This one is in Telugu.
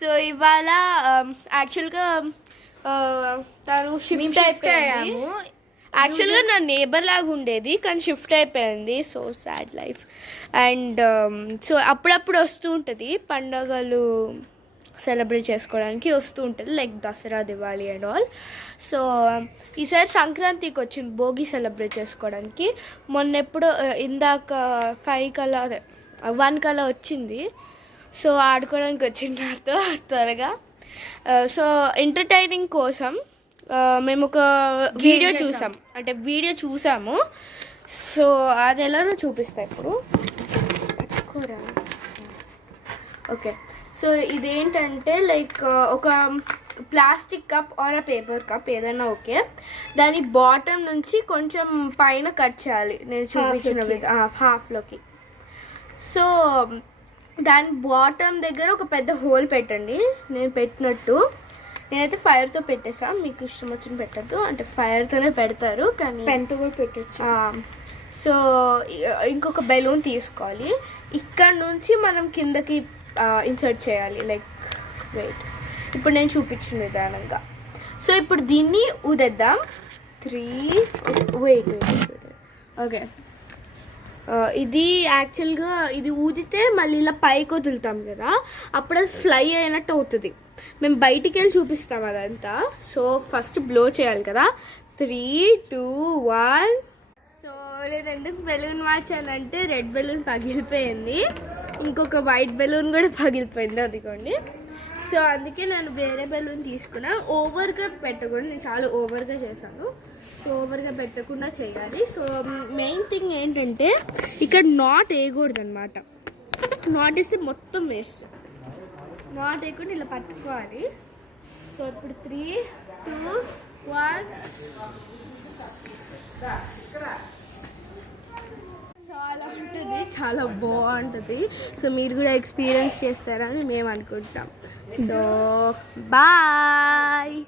సో ఇవాళ యాక్చువల్గా తను షిఫ్ట్ అయిపోయాము. యాక్చువల్గా నా నేబర్ లాగా ఉండేది కానీ షిఫ్ట్ అయిపోయింది. So sad life. And so అప్పుడప్పుడు వస్తూ ఉంటుంది, పండుగలు సెలబ్రేట్ చేసుకోవడానికి వస్తూ ఉంటుంది, like Dasara, Diwali and all. So ఈసారి సంక్రాంతికి వచ్చింది భోగి సెలబ్రేట్ చేసుకోవడానికి. మొన్న ఎప్పుడు ఇందాక 5 కల్లా అదే 1 కల్లా వచ్చింది. సో ఆడుకోవడానికి వచ్చింది నాతో త్వరగా. సో ఎంటర్టైనింగ్ కోసం మేము ఒక వీడియో చూసాము. సో అది ఎలానో చూపిస్తా ఇప్పుడు. ఓకే, సో ఇదేంటంటే లైక్ ఒక plastic cup are paper cup ఏదైనా ఓకే, దాని బాటమ్ నుంచి కొంచెం పైన కట్ చేయాలి నేను చూపించిన హాఫ్లోకి. సో దాని బాటమ్ దగ్గర ఒక పెద్ద హోల్ పెట్టండి, నేను పెట్టినట్టు. నేనైతే ఫైర్తో పెట్టేసాను, మీకు ఇష్టం వచ్చిన పెట్టద్దు, అంటే ఫైర్తోనే పెడతారు కానీ పెన్తో కూడా పెట్టచ్చు. సో ఇంకొక బెలూన్ తీసుకోవాలి, ఇక్కడ నుంచి మనం కిందకి ఇన్సర్ట్ చేయాలి. లైక్ వెయిట్, ఇప్పుడు నేను చూపించిన విధానంగా. సో ఇప్పుడు దీన్ని ఊదేద్దాం. 3 వెయిట్. ఓకే, ఇది యాక్చువల్గా ఇది ఊదితే మళ్ళీ ఇలా పైకి వదులుతాం కదా, అప్పుడు అది ఫ్లై అయినట్టు అవుతుంది. మేము బయటికి వెళ్ళి చూపిస్తాం అదంతా. సో ఫస్ట్ బ్లో చేయాలి కదా. 3, 2, 1. సో నేను ఎందుకు బెలూన్ మార్చానంటే రెడ్ బెలూన్ పగిలిపోయింది, ఇంకొక వైట్ బెలూన్ కూడా పగిలిపోయింది, అదిగోండి. సో అందుకే నేను వేరే బెలూన్ తీసుకున్నా. ఓవర్గా పెట్టకూడదు, నేను చాలా ఓవర్గా చేశాను. సో ఓవర్గా పెట్టకుండా చేయాలి. సో మెయిన్ థింగ్ ఏంటంటే ఇక్కడ నాట్ వేయకూడదు అనమాట. నాట్ వేస్తే మొత్తం వేస్ట్. నాట్ వేయకుండా ఇలా పట్టుకోవాలి. సో ఇప్పుడు 3, 2, 1. చాలా ఉంటుంది, చాలా బాగుంటుంది. సో మీరు కూడా ఎక్స్పీరియన్స్ చేస్తారని మేము అనుకుంటాం. So bye.